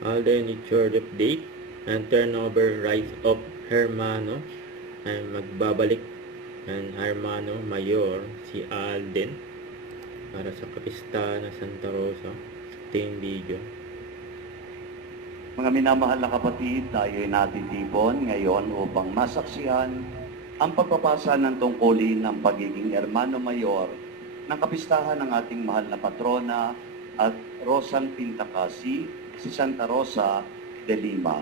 Alden Richard update and turnover rights of Hermano ay magbabalik ang Hermano Mayor si Alden para sa kapistahan ng Santa Rosa. Ito yung video. Mga minamahal na kapatid, tayo ay natitipon ngayon upang masaksihan ang pagpapasa ng tungkulin ng pagiging Hermano Mayor ng kapistahan ng ating mahal na patrona at Rosang Pintacasi, si Santa Rosa de Lima.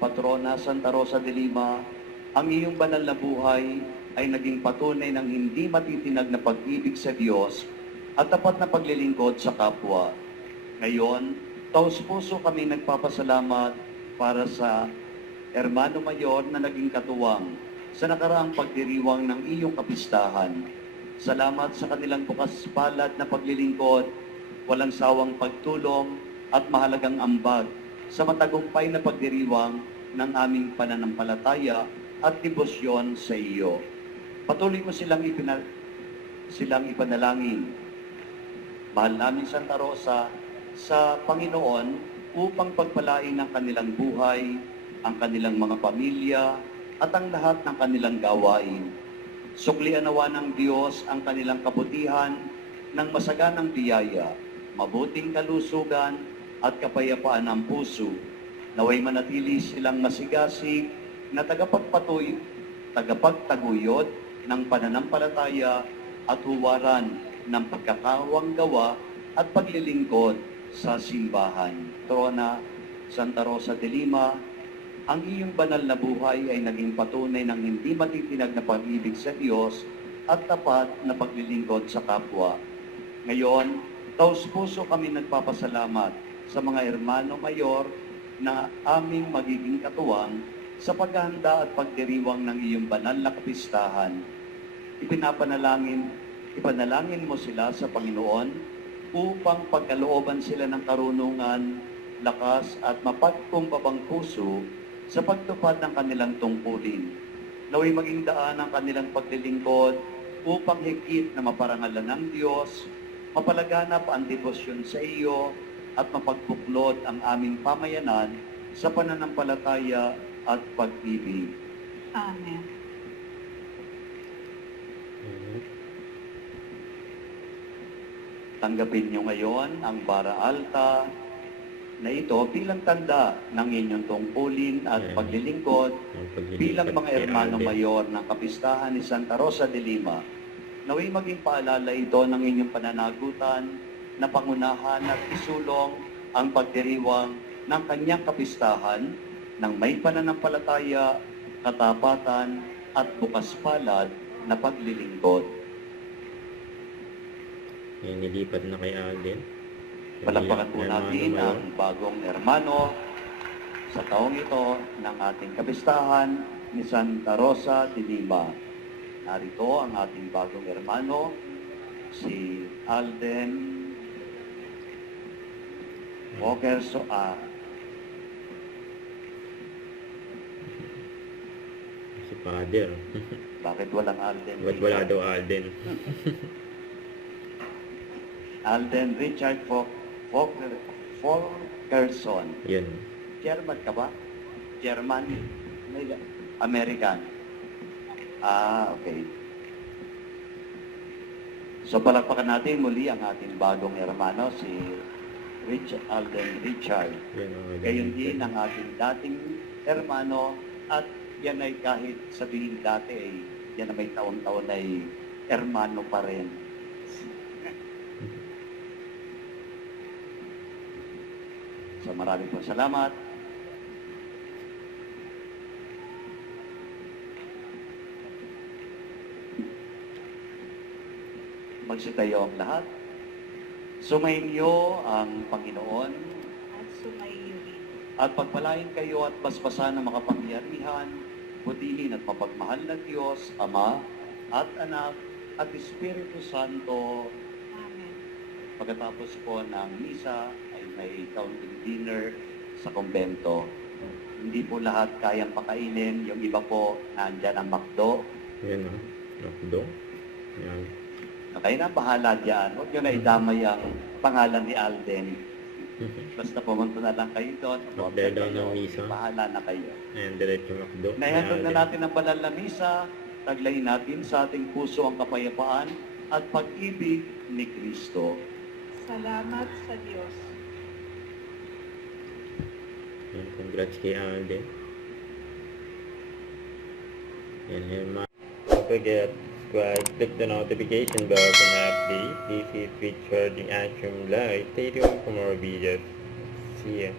Patrona Santa Rosa de Lima, ang iyong banal na buhay ay naging patunay ng hindi matitinag na pag-ibig sa Diyos at tapat na paglilingkod sa kapwa. Ngayon, taos-puso kami nagpapasalamat para sa Hermano Mayor na naging katuwang sa nakaraang pagdiriwang ng iyong kapistahan. Salamat sa kanilang bukas palad na paglilingkod, walang sawang pagtulong at mahalagang ambag sa matagumpay na pagdiriwang ng aming pananampalataya at debosyon sa iyo. Patuloy mo silang ipanalangin. Mahal namin Santa Rosa, sa Panginoon upang pagpalain ang kanilang buhay, ang kanilang mga pamilya, at ang lahat ng kanilang gawain. Suklian nawa ng Diyos ang kanilang kabutihan ng masaganang biyaya, mabuting kalusugan, at kapayapaan ng puso. Naway manatili silang masigasig na tagapagtaguyod ng pananampalataya at huwaran ng pagkakawang gawa at paglilingkod sa simbahan. Patrona Santa Rosa de Lima, ang iyong banal na buhay ay naging patunay ng hindi matitinag na pag-ibig sa Diyos at tapat na paglilingkod sa kapwa. Ngayon, taos-puso kami nagpapasalamat sa mga Hermano Mayor na aming magiging katuwang sa paghahanda at pagdiriwang ng iyong banal na kapistahan. Ipanalangin mo sila sa Panginoon upang pagkalooban sila ng karunungan, lakas at mapagkumbabang puso sa pagtupad ng kanilang tungkulin. Naway maging daan ang kanilang paglilingkod upang higit na maparangalan ng Diyos, mapalaganap ang debosyon sa iyo at mapagbuklod ang aming pamayanan sa pananampalataya at pag-ibig. Amen. Tanggapin niyo ngayon ang bara alta na ito bilang tanda ng inyong tungkulin at paglilingkod bilang mga Hermano Mayor ng kapistahan ni Santa Rosa de Lima. Naway maging paalala ito ng inyong pananagutan na pangunahan at isulong ang pagdiriwang ng kanyang kapistahan ng may pananampalataya, katapatan at bukas palad na paglilingkod. Nilipat na kay Alden. Palakpakan po natin ang bagong hermano sa taong ito ng ating kapistahan ni Santa Rosa de Lima. Narito ang ating bagong hermano, si Alden Walker Si Father. Bakit walang Alden? Ba't wala daw Alden? Alden Richard Volkerson. Yan. German ka ba? German? American? Okay. So palakpakan natin muli ang ating bagong hermano, si Alden Richard. Gayon din ang ating dating hermano at yan ay kahit sabihin dati ay yan na may taon-taon ay hermano pa rin. So maraming po salamat. Magsitayo ang lahat. Sumainyo ang Panginoon At sumayo rin. at pagpalain kayo at basbasan ng makapangyarihan, butihin at mapagmahal na Diyos, Ama at Anak at Espiritu Santo. Amen. Pagkatapos po ng misa ay may counting dinner sa kumbento. Hindi po lahat kayang pakainin. Yung iba po, nandyan ang McDo. Yan o. Nakdo. Yan. Kayo na bahala dyan. Huwag nyo na idamay ang pangalan ni Alden. Basta pumunta na lang kayo doon. Mag-dare daw ng misa. Bahala na kayo. Ayan, diretso makdo. Naihatag na natin ang banal na misa. Taglayin natin sa ating puso ang kapayapaan at pag-ibig ni Kristo. Salamat sa Diyos. Ayan, congrats kay Alden. Ayan, Hermano. Don't forget to subscribe, click the notification bell for an update. This is Richard in Atrium Live. Stay tuned for more videos. See ya.